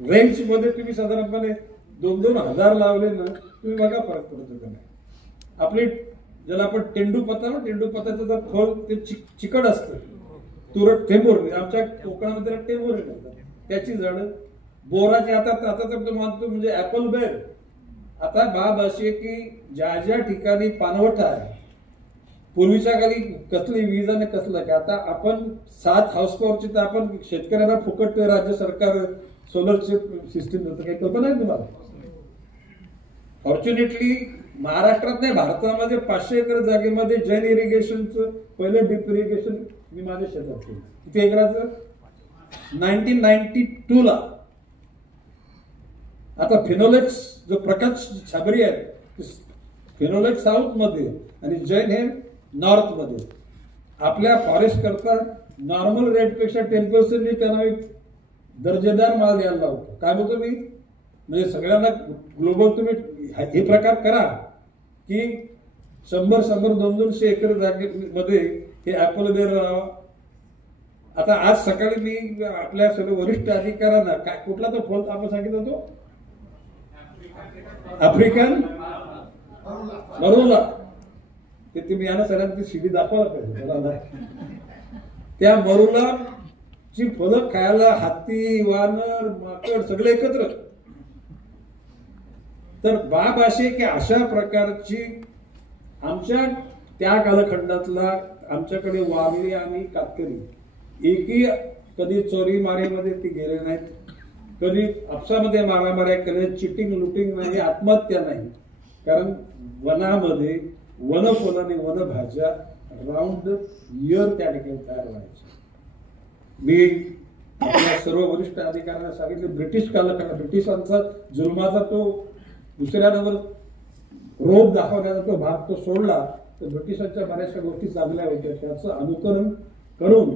रेंज मध्ये तुम्ही साधारणपणे 2-2 हजार लावले ना, तुम्ही बघा फरक पडतो का नाही. आपली ज्याला आपण तेंडूपत्ताचं जर फळ ते चिकट असतं, तुरट टेंबूर, आमच्या कोकणामध्ये टेंबूर म्हणतात, त्याची झाडं, बोराची. आता तर तो मानतो म्हणजे ऍपल बेर. आता बाब अशी आहे की ज्या ज्या ठिकाणी पाणवठा आहे, पूर्वीच्या काळी कसली वीज आणि कसलं काय, आता आपण 7 हाऊस पॉवरची तर आपण शेतकऱ्यांना फुकट राज्य सरकार सोलरची सिस्टीम देतं. काही कल्पना आहे तुम्हाला? फॉर्च्युनेटली महाराष्ट्रात नाही, भारतामध्ये 500 एकर जागेमध्ये जैन इरिगेशनचं पहिलं ड्रिप इरिगेशन मी माझ्या शेतात केलं. किती एकराचं? 1992 ला. आता फिनोलेक्स जो प्रकाश छाबरी आहेत, फिनोलेक्स साऊथ मध्ये आणि जैन हे नॉर्थ मध्ये. आपल्या फॉरेस्ट करता नॉर्मल रेट पेक्षा 10% त्यांना दर्जेदार माल द्यायला लावतो. काय बोलतो मी? म्हणजे सगळ्यांना ग्लोबल तुम्ही हे प्रकार करा की 100-200 एकर जागेमध्ये हे ऍपल बेर राहावा. आता आज सकाळी मी आपल्या सर्व वरिष्ठ अधिकाऱ्यांना काय कुठला तो फळ आपण सांगितलं होतो, आफ्रिकन मरुला, ते तुम्ही यांना सगळ्यांना ती शिडी दाखवायला पाहिजे मला. त्या मरुलाची फळं खायला हाती, वानर, माकड सगळे एकत्र. तर बाब अशी की अशा प्रकारची आमच्या त्या कालखंडातला आमच्याकडे वाघरी आणि कातकरी एकही कधी चोरी मारेमध्ये ते गेले नाहीत, कधी आपसामध्ये मारामाऱ्या केल्या, चिटिंग लुटिंग नाही, आत्महत्या नाही. कारण वनामध्ये वनफुल आणि वनभाज्या राऊंड इयर त्या ठिकाणी तयार व्हायच्या. मी आपल्या सर्व वरिष्ठ अधिकाऱ्यांना सांगितलं, ब्रिटिश कालखंड ब्रिटिशांचा जुलमाचा तो दुसऱ्यावर रोप दाखवण्याचा तो भाग तो सोडला, तर ब्रिटिशांच्या बऱ्याचशा गोष्टी चांगल्या होत्या. त्याचं अनुकरण करून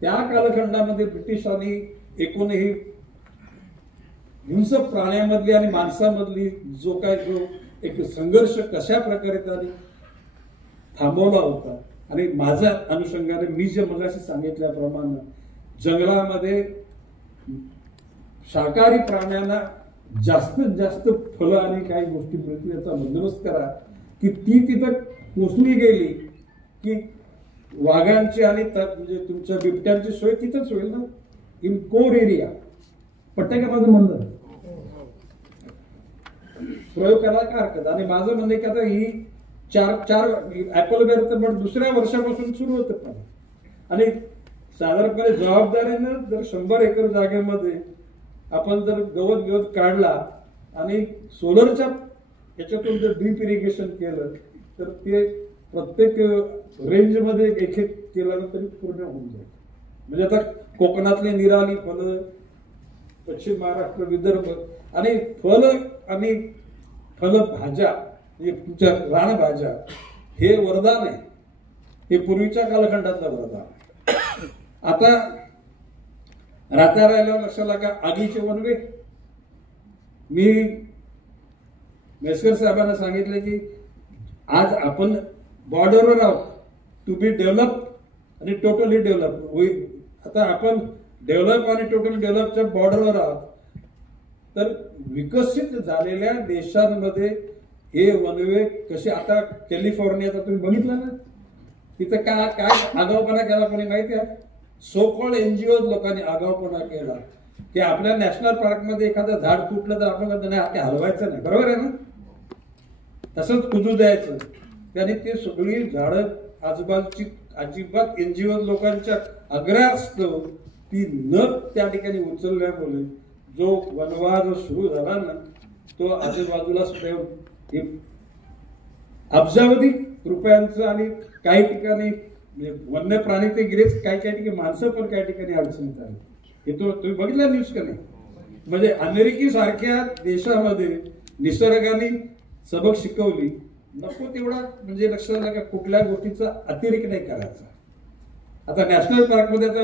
त्या कालखंडामध्ये ब्रिटिशांनी एकूणही हिंसक प्राण्यामधली आणि माणसामधली जो एक संघर्ष कशा प्रकारे त्यांनी थांबवला होता. आणि माझ्या अनुषंगाने मी जे मगाशी सांगितल्याप्रमाणे जंगलामध्ये शाकाहारी प्राण्यांना जास्तीत जास्त फळं आणि काही गोष्टी मिळतील याचा बंदोबस्त करा की ती तिथं पोचली गेली की वाघांची आणि म्हणजे तुमच्या बिबट्यांची सोय तिथंच होईल ना, इन कोर एरिया. पट्ट्या का माझं म्हणणं? प्रयोग करायला काय हरकत. आणि माझं म्हणणं की आता ही चार ऍपल बेर तर दुसऱ्या वर्षापासून सुरू होतं पण. आणि साधारणपणे जबाबदारीनं जर 100 एकर जागेमध्ये आपण जर गवत काढला आणि सोलरच्या याच्यातून जर ड्रीप इरिगेशन केलं तर ते प्रत्येक रेंजमध्ये एक केलं तरी पूर्ण होऊन जाईल. म्हणजे आता कोकणातली निराली फळं, पश्चिम महाराष्ट्र, विदर्भ आणि फळभाज्या म्हणजे तुमच्या रानभाज्या हे वरदान आहे. हे पूर्वीच्या कालखंडातलं वरदान. आता राहत्या राहिल्यावर लक्षाला का आगीचे वनवे. मी मेसकर साहेबांना सांगितले की आज आपण बॉर्डरवर आहोत, टू बी डेव्हलप आणि टोटली डेव्हलप. आता आपण डेव्हलप आणि टोटली डेव्हलपच्या बॉर्डरवर आहोत. तर विकसित झालेल्या देशांमध्ये हे वनवे कसे, आता कॅलिफोर्नियाचा तुम्ही बघितलं ना, तिथं काय आगाऊपणा केला कोणी माहिती आहे? सो कॉल्ड एनजीओ लोकांनी आगाऊपणा केला की आपल्या नॅशनल पार्कमध्ये एखादं झाड तुटलं तर आपण ते हलवायचं नाही, बरोबर आहे ना, तसंच कुजू द्यायचं. त्याने ते सगळी झाडं आजूबाजूची अजिबात एनजीओ लोकांच्या आग्रहास्तव ती न त्या ठिकाणी उचलल्यामुळे जो वनवाद सुरू झाला ना तो आजूबाजूला सुद्धा अब्जावधी रुपयांचं आणि काही ठिकाणी वन्य प्राणी ते गेलेच, काही ठिकाणी माणसं पण काही ठिकाणी अडचणीत आली. हे तो तुम्ही बघितला न्यूज का नाही? म्हणजे अमेरिकी सारख्या देशामध्ये निसर्गाने सबक शिकवली, नको तेवढा म्हणजे लक्षात आलं का कुठल्या गोष्टीचा अतिरेक नाही करायचा. आता नॅशनल पार्कमध्ये आता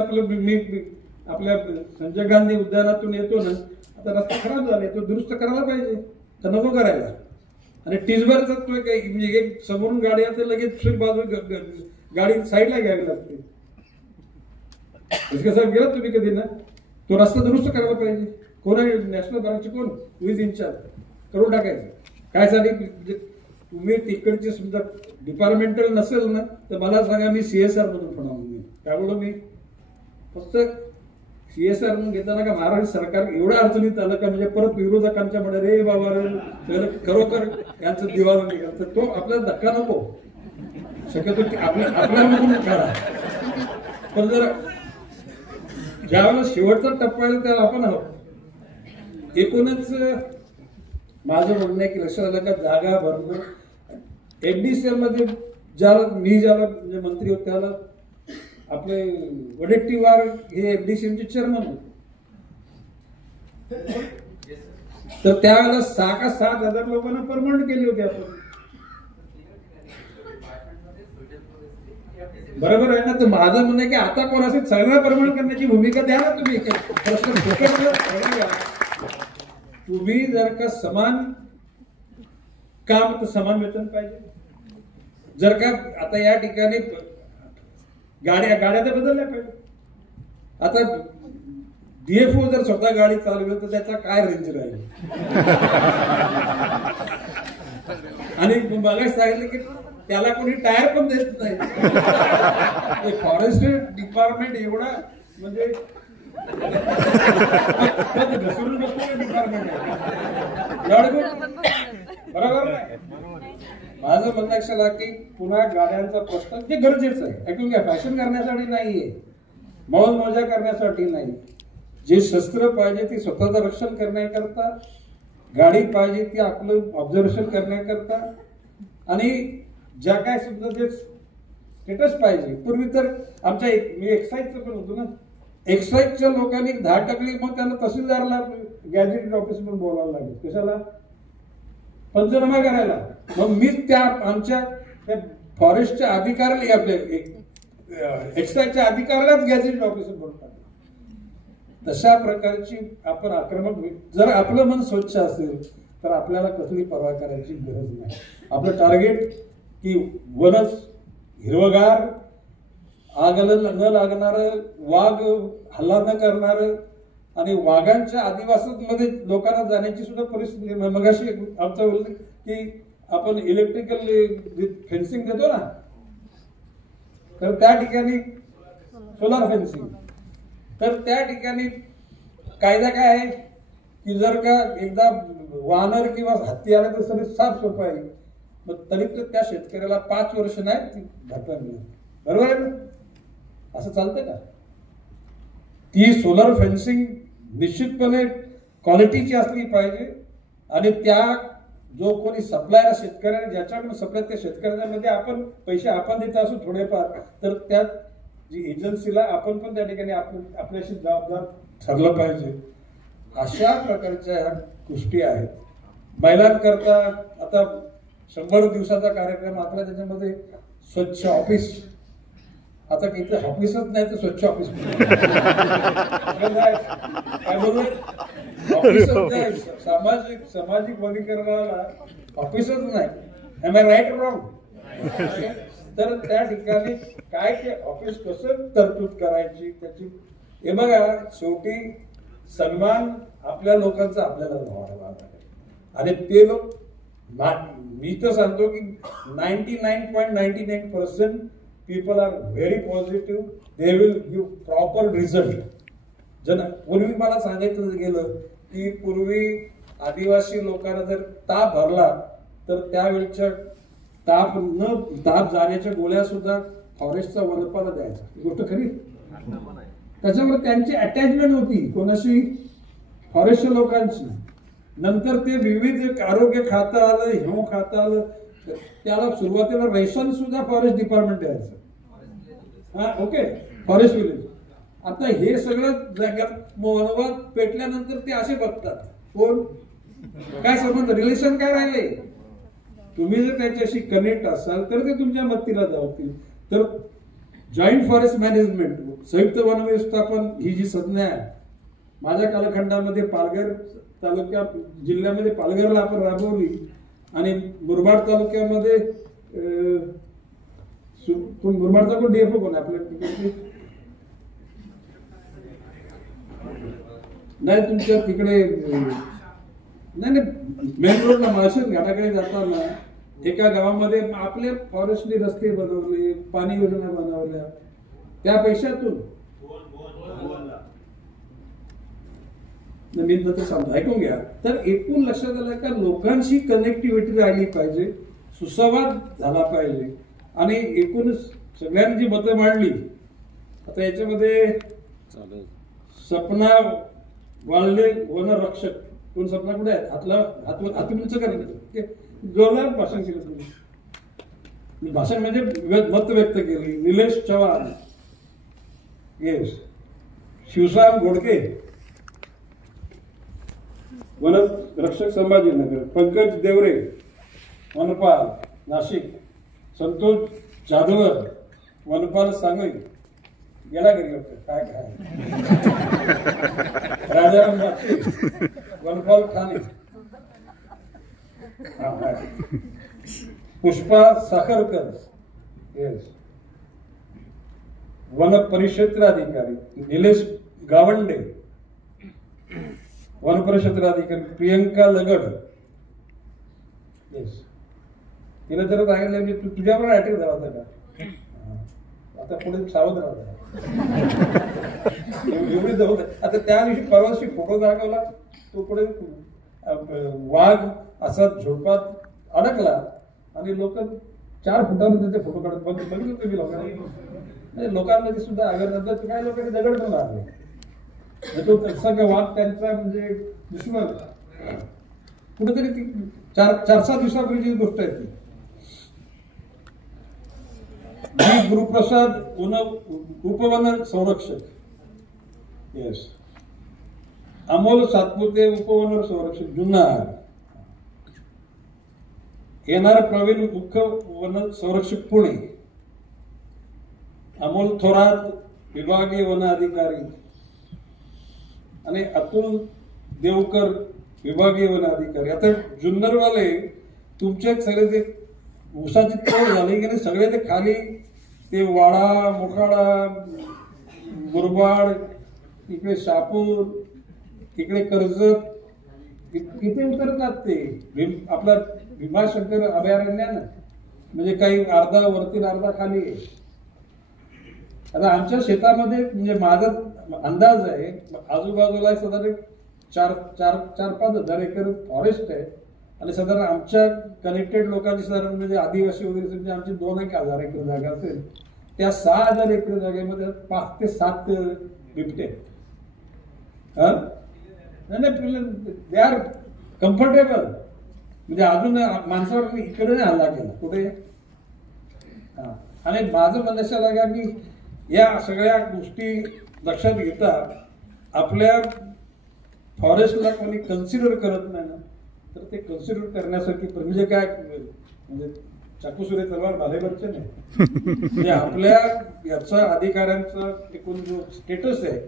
आपल्या संजय गांधी उद्यानातून येतो ना, आता रस्ता खराब झाला, तो दुरुस्त करायला पाहिजे तर नको करायला. आणि टिजबरचा तो म्हणजे एक समोरून गाडी आहे लगेच दुसरी बाजू गाडी साईडला घ्यावी लागते. साहेब गेला तुम्ही कधी ना, तो रस्ता दुरुस्त करायला पाहिजे. कोण आहे नॅशनल पार्कचे, कोण विज इंचार्ज, करून टाकायचं. काय साठी? तुम्ही तिकडचे समजा डिपार्टमेंटल नसेल ना तर मला सांगा, मी CSR मधून म्हणून काय बोलू, मी फक्त CSR म्हणून घेताना का महाराष्ट्र सरकार एवढ्या अडचणीत आलं का म्हणजे परत विरोधकांच्या मध्ये रे बाबा रे खरोखर यांचं दिवाळं निघाल, तर तो आपल्याला धक्का नको शक्यतो आपल्याला करा. पण जर ज्यावेळेस शेवटचा टप्पा येईल त्याला आपण आहोत. एकूणच माझं म्हणणं आहे की लक्षात आलं का जागा भरणं FDCL मध्ये ज्याला म्हणजे मंत्री होते त्याला आपले वडेट्टीवार हे FDCMचे चेअरमन होते. तर त्यावेळेला 6 का 7 हजार लोकांना परमनंट केली होती आपण. बरोबर आहे ना. तर माझं म्हणणं आहे की आता कोणाशी सगळ्यांना परमनंट करण्याची भूमिका द्या ना तुम्ही. प्रश्न तुम्ही जर का समान काम तर समान वेतन पाहिजे. जर का आता या ठिकाणी गाड्या तर बदलल्या पाहिजे. आता DFO जर स्वतः गाडी चालवली तर त्याचा काय रेंज राहील. आणि मगाच सांगितलं की त्याला कोणी टायर पण देत नाही. फॉरेस्ट डिपार्टमेंट एवढा म्हणजे घसरून बसतो डिपार्टमेंट बरोबर. माझं म्हणणं लक्षात आलं की पुन्हा गाड्यांचा प्रश्न जे गरजेचं आहे, ऐकून घ्या, फॅशन करण्यासाठी नाहीये, मौज मजा करण्यासाठी नाही. जे शस्त्र पाहिजे ती स्वतःचं रक्षण करण्याकरता, गाडी पाहिजे ती आपलं ऑब्झर्वेशन करण्याकरता, आणि ज्या काय समजा जे स्टेटस पाहिजे. पूर्वी तर आमच्या मी एक्साईजचं पण होतो ना, एक्साईजच्या लोकांनी 10% मग त्यांना तहसीलदारला गॅजेटेड ऑफिस म्हणून बोलावं लागेल. कशाला? पंचनामा करायला. मग मीच त्या आमच्या फॉरेस्टच्या अधिकाऱ्याला आपल्या एक्साईजच्या अधिकाऱ्यालाच गॅजेटेड ऑफिसर बोलतात. तशा प्रकारची आपण आक्रमक, जर आपलं मन स्वच्छ असेल तर आपल्याला कसली पर्वा करायची गरज नाही. आपलं टार्गेट की वनच हिरवगार, आग न लागणार, वाघ हल्ला न करणार, आणि वाघांच्या आदिवासांमध्ये लोकांना जाण्याची सुद्धा परिस्थिती. मगाशी आमचा उल्लेख की आपण इलेक्ट्रिकल फेन्सिंग देतो ना, तर त्या ठिकाणी सोलार फेन्सिंग, तर त्या ठिकाणी कायदा काय आहे की जर का एकदा वानर किंवा हत्ती आला तर सगळं साफ सोपं आहे. मग तरी तर त्या शेतकऱ्याला 5 वर्ष नाही भरपाई मिळणार. बरोबर आहे ना? असं चालतं का? ती सोलर फेन्सिंग निश्चितपणे क्वालिटीची असली पाहिजे, आणि त्या जो कोणी सप्लायर शेतकऱ्याने ज्याच्याकडून सप्लाय त्या शेतकऱ्यांमध्ये आपण पैसे आपण देत असू थोडेफार, तर त्या जी एजन्सीला आपण पण त्या ठिकाणी आपल्याशी जबाबदार ठरलं पाहिजे. अशा प्रकारच्या ह्या गोष्टी आहेत. महिलांकरता आता 100 दिवसाचा कार्यक्रम आपला, त्याच्यामध्ये स्वच्छ ऑफिस. आता किती ऑफिसच नाही तर स्वच्छ ऑफिस काय बोलू, ऑफिसच नाही. सामाजिक वनीकरणाला ऑफिसच नाही. Am I right wrong? तर त्या ठिकाणी काय ते ऑफिस कसं तरतूद करायची त्याची, हे बघा. शेवटी सन्मान आपल्या लोकांचा आपल्याला व्हावा लागेल. आणि ते लोक, मी तर सांगतो की 99.99% people are very positive. They will give proper result. पूर्वी मला सांगितलं गेलं की पूर्वी आदिवासी लोकांना जर ताप भरला तर त्यावेळच्या ताप जाण्याच्या गोळ्या सुद्धा फॉरेस्टचा वनपाला द्यायचा. ही गोष्ट खरी. त्याच्यामुळे त्यांची अटॅचमेंट होती कोणाशी? फॉरेस्टच्या लोकांची. नंतर ते विविध आरोग्य खातं आलं, हिमो खातं आलं, त्याला सुरुवातीला रेशन सुद्धा फॉरेस्ट डिपार्टमेंट द्यायचं. हा, ओके, फॉरेस्ट विलेज. आता हे सगळं जगात मनोवाद पेटल्यानंतर ते असे बघतात. कोण काय संबंध, रिलेशन काय राहिले? तुम्ही जर त्याच्याशी कनेक्ट असाल तर ते तुमच्या मदतीला जातील. तर जॉईंट फॉरेस्ट मॅनेजमेंट, संयुक्त वन व्यवस्थापन ही जी संज्ञा आहे, माझ्या कालखंडामध्ये पालघर तालुक्या जिल्ह्यामध्ये पालघरला आपण राबवली, आणि मुरबाड तालुक्यामध्ये मुरबाडचा कोण DFO कोण आपल्या नाही तुमच्या तिकडे नाही मेन रोडला माळशेज घाटाकडे जाताना एका गावामध्ये आपले फॉरेस्टने रस्ते बनवले, पाणी योजना बनवल्या, त्या पैशातून मी तर सांगतो, ऐकून घ्या. तर एकूण लक्षात आलं का लोकांशी कनेक्टिव्हिटी राहिली पाहिजे, सुसंवाद झाला पाहिजे आणि एकूण सगळ्यांनी जी मतं मांडली. आता याच्यामध्ये सपना वाळले वनरक्षक, कोण सपना कुठे आहे? हातून करायचं जोरदार भाषण केलं तुम्ही. भाषण म्हणजे मत व्यक्त केली. निलेश चव्हाण, येस. शिवसाहेब घोडके, वनरक्षक संभाजीनगर. पंकज देवरे, वनपाल नाशिक. संतोष जाधवर, वनपाल सांगली. गेला घरी काय काय. राजाराम बागचे, वनपाल ठाणे. पुष्पा साखरकर, येस. वन परिक्षेत्राधिकारी. निलेश गावंडे, वन परिक्षेत्राधिकारी. प्रियंका लगड, येस. तिला जर सांगितलं मी तुझ्यावर अटॅक झाला होता का, आता पुढे सावध राहता एवढी जाऊ. आता त्या दिवशी परवाशी फोटो दाखवला, तो पुढे वाघ असा झोडपात अडकला आणि लोक 4 फुटामध्ये त्याचे फोटो काढत बघितलं तुम्ही लोकांनी. म्हणजे लोकांमध्ये सुद्धा अगर काही लोकांनी दगड पण लागले. तो तसा का वाघ त्यांचा म्हणजे दुश्मन. कुठेतरी ती 4-6 दिवसापूर्वीची गोष्ट आहे ती. गुरुप्रसाद उपवन संरक्षक, येस. अमोल सातपुते, उपवन संरक्षक जुन्नर. येणार प्रवीण, मुख्य वन संरक्षक पुणे. अमोल थोरात, विभागीय वन अधिकारी. आणि अतुल देवकर, विभागीय वन अधिकारी. आता जुन्नरवाले तुमचे सगळे ते ऊसाची तोड झाली की सगळे ते खाली ते वाडा, मोखाडा, मुरबाड, इकडे शापूर, इकडे कर्जत, किती उतरतात ते. आपला भीमाशंकर अभयारण्यानं म्हणजे काही अर्धा वरती अर्धा खाली आहे. आता आमच्या शेतामध्ये म्हणजे माझा अंदाज आहे आजूबाजूला साधारण 4-5 हजार एकर फॉरेस्ट आहे. आणि साधारण आमच्या कनेक्टेड लोकांची साधारण म्हणजे आदिवासी वगैरे आमची 2-1 हजार एकर जागा असेल. त्या 6,000 एकर जागेमध्ये 5 ते 7 बिबटे. नाही, दे आर कम्फर्टेबल. म्हणजे अजून माणसावर इकडे नाही हल्ला केला कुठे. आणि माझं म्हणणं असं लागा की या सगळ्या गोष्टी लक्षात घेता आपल्या फॉरेस्टला कोणी कन्सिडर करत नाही ना, तर ते कन्सिडर करण्यासाठी म्हणजे काय म्हणजे चाकूसुरे तलवार भालेवरचे नाही. म्हणजे आपल्या याचा अधिकाऱ्यांचा एकूण जो स्टेटस आहे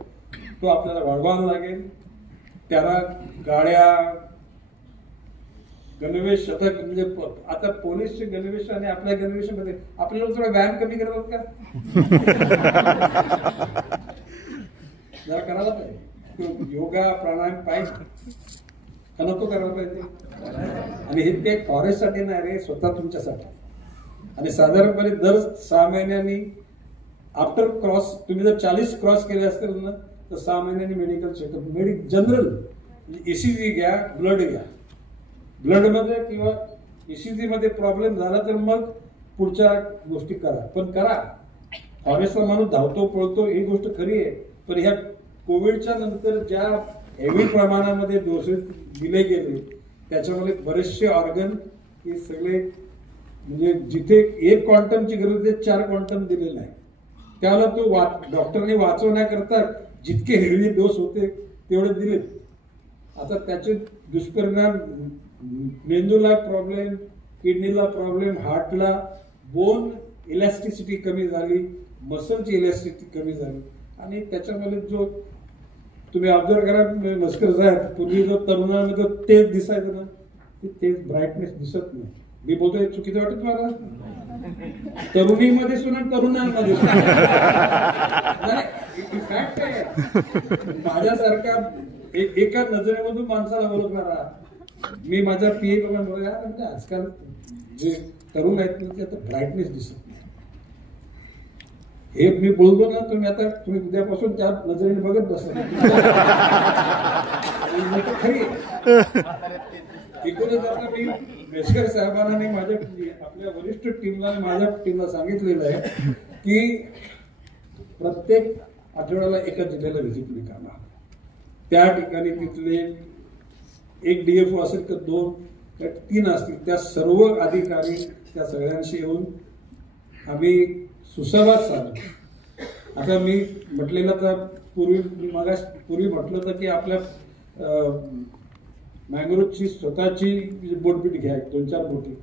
तो आपल्याला वाढवावा लागेल. त्याला गाड्या, गणवेश शतक म्हणजे आता पोलीसचे गणवेश आणि आपल्या गणवेशामध्ये आपल्याला थोडा व्यायाम कमी करतात का? जरा करायला पाहिजे. योगा प्राणायाम पाहिजे नको करायला पाहिजे. आणि हे ते फॉरेस्टसाठी नाही रे, स्वतः तुमच्यासाठी. आणि साधारणपणे दर 6 महिन्यांनी आफ्टर क्रॉस तुम्ही जर 40 क्रॉस केले असतील ना तर 6 महिन्यांनी मेडिकल चेकअप. जनरल ECG घ्या, ब्लड घ्या. ब्लडमध्ये किंवा ECG मध्ये प्रॉब्लेम झाला तर मग पुढच्या गोष्टी करा. पण करा. फॉरेस्टचा माणूस धावतो पळतो ही गोष्ट खरी आहे. पण ह्या कोविडच्या नंतर ज्या हेवी प्रमाणामध्ये डोसेस दिले गेले त्याच्यामध्ये बरेचसे ऑर्गन हे सगळे म्हणजे जिथे 1 क्वांटमची गरज आहे 4 क्वांटम दिलेला आहे. त्याला तो डॉक्टरने वाचवण्याकरता जितके हेवी डोस होते तेवढे दिले. आता त्याचे दुष्परिणाम मेंदूला प्रॉब्लेम, किडनीला प्रॉब्लेम, हार्टला, बोन इलॅस्टिसिटी कमी झाली, मसलची इलॅस्टिसिटी कमी झाली. आणि त्याच्यामध्ये जो तुम्ही ऑब्झर्व करा मस्कर साहेब पूर्वी जो तरुणांमध्ये तेज दिसायचं ना ते तेज ब्राईटनेस दिसत नाही. मी बोलतोय चुकीचं वाटत तुम्हाला? तरुणीमध्ये सुद्धा तरुणांमध्ये फॅक्ट आहे. माझ्यासारखा एका नजरेमधून माणसाला ओळखणारा मी माझ्या PA लोकांना बोलतो आजकाल जे तरुण आहेत ना ते आता ब्राईटनेस दिसत नाही. हे मी बोलतो ना तुम्ही उद्यापासून त्या नजरेने बघत बसा. खरी एकूणच आता मी मेसकर साहेबांना मी आपल्या वरिष्ठ टीमला माझ्या टीमला सांगितलेलं आहे की प्रत्येक आठवड्याला एका जिल्ह्याला व्हिजिट मी करणार. त्या ठिकाणी तिथले एक DFO असेल तर 2 किंवा 3 असतील, त्या सर्व अधिकारी त्या सगळ्यांशी येऊन आम्ही सुसंवाद साधू. आता मी म्हटलेलं तर पूर्वी म्हटलं होतं की आपल्या मँग्रोवची स्वतःची बोटबीट घ्या 2-4 बोटी.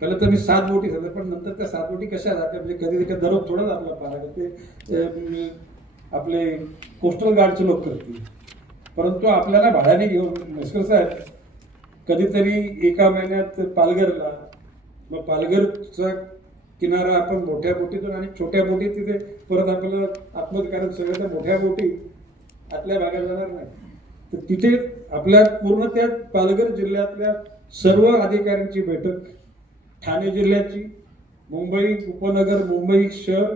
पहिलं तर मी 7 बोटी झाल्या, पण नंतर त्या 7 बोटी कशा जात्या म्हणजे कधी दररोज थोडाच आपला पारा ते आपले कोस्टल गार्डचे लोक करतील. परंतु आपल्याला भाड्याने घेऊन मेसकर साहेब कधीतरी एका महिन्यात पालघरला, मग पालघरचा किनारा आपण मोठ्या बोटीतून आणि छोट्या बोटी तिथे परत आपल्याला आत्महत्या, कारण सगळ्या त्या मोठ्या बोटी आतल्या भागात जाणार नाही. तर तिथे आपल्या पूर्ण त्या पालघर जिल्ह्यातल्या सर्व अधिकाऱ्यांची बैठक, ठाणे जिल्ह्याची, मुंबई उपनगर, मुंबई शहर,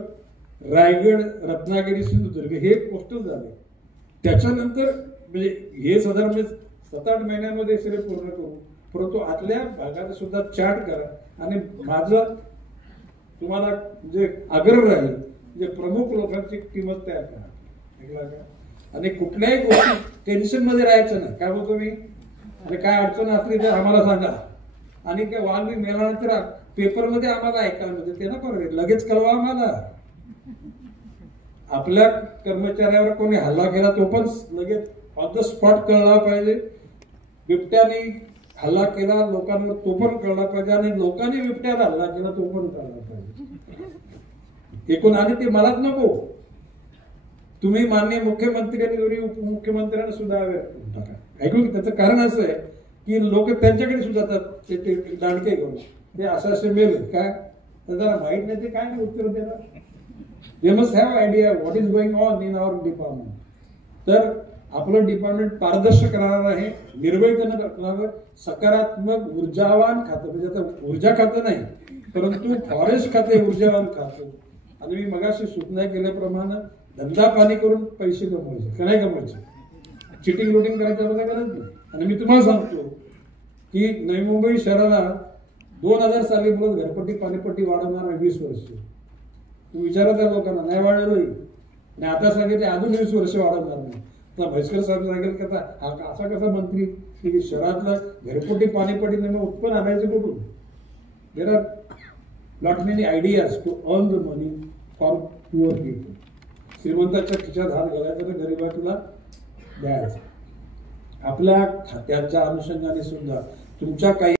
रायगड, रत्नागिरी, सिंधुदुर्ग हे कोस्टल झाले. त्याच्यानंतर म्हणजे हे साधारण 7-8 महिन्यांमध्ये सगळे पूर्ण करू. परंतु आतल्या भागात सुद्धा चार्ट करा आणि माझं तुम्हाला म्हणजे आग्रह राहील म्हणजे प्रमुख लोकांची टीमच तयार करा. आणि कुठल्याही गोष्टी टेन्शन मध्ये राहायचं नाही. काय बोलतो मी, आणि काय अडचण असली तर आम्हाला सांगा. आणि काय वाल मी मेल्यानंतर पेपरमध्ये आम्हाला ऐकायला मिळते ते नको लगेच कळवा आम्हाला. आपल्या कर्मचाऱ्यावर कोणी हल्ला केला तो पण लगेच ऑन द स्पॉट कळला पाहिजे. बिबट्याने हल्ला केला लोकांवर तो पण कळला पाहिजे आणि लोकांनी बिबट्याला हल्ला केला तो पण कळला पाहिजे. एकूण आणि ते मलाच नको, तुम्ही माननीय मुख्यमंत्री आणि दोन्ही उपमुख्यमंत्र्यांना सुद्धा टाका. ऐकून त्याचं कारण असं आहे की लोक त्यांच्याकडे सुद्धा जातात ते दांडके घेऊन ते असे मेल काय जरा माहीत नाही ते काय उत्तर देणार. They must have idea what is going on in our department. तर आपलं डिपार्टमेंट पारदर्शक राहणार आहे, निर्भयतेनं राहणार, सकारात्मक ऊर्जावान खातं, म्हणजे आता ऊर्जा खातं नाही परंतु फॉरेस्ट खाते ऊर्जावान खातं. आणि मी मगाशी सूचना केल्याप्रमाणे धंदा पाणी करून पैसे कमवायचे का नाही कमवायचे, चिटिंग लुटिंग करायची आपल्याला गरज नाही. आणि मी तुम्हाला सांगतो की नवी मुंबई शहराला 2000 साली बोलत घरपट्टी पाणीपट्टी वाढवणार 20 वर्ष. तुम्ही विचारा त्या लोकांना, नाही वाढवलं आणि आता सांगितले अजून 20 वर्ष वाढवणार नाही. तर म्हैसकर साहेब सांगेल का हा असा कसा मंत्री की शहरातलं घरपट्टी पाणीपट्टी नाही उत्पन्न आणायचं कुठून. There are not many ideas to earn the money for poor people. श्रीमंताच्या खिशात हात घालायचा तर गरीबाला द्यायचं. आपल्या खात्याच्या अनुषंगाने सुद्धा तुमच्या काही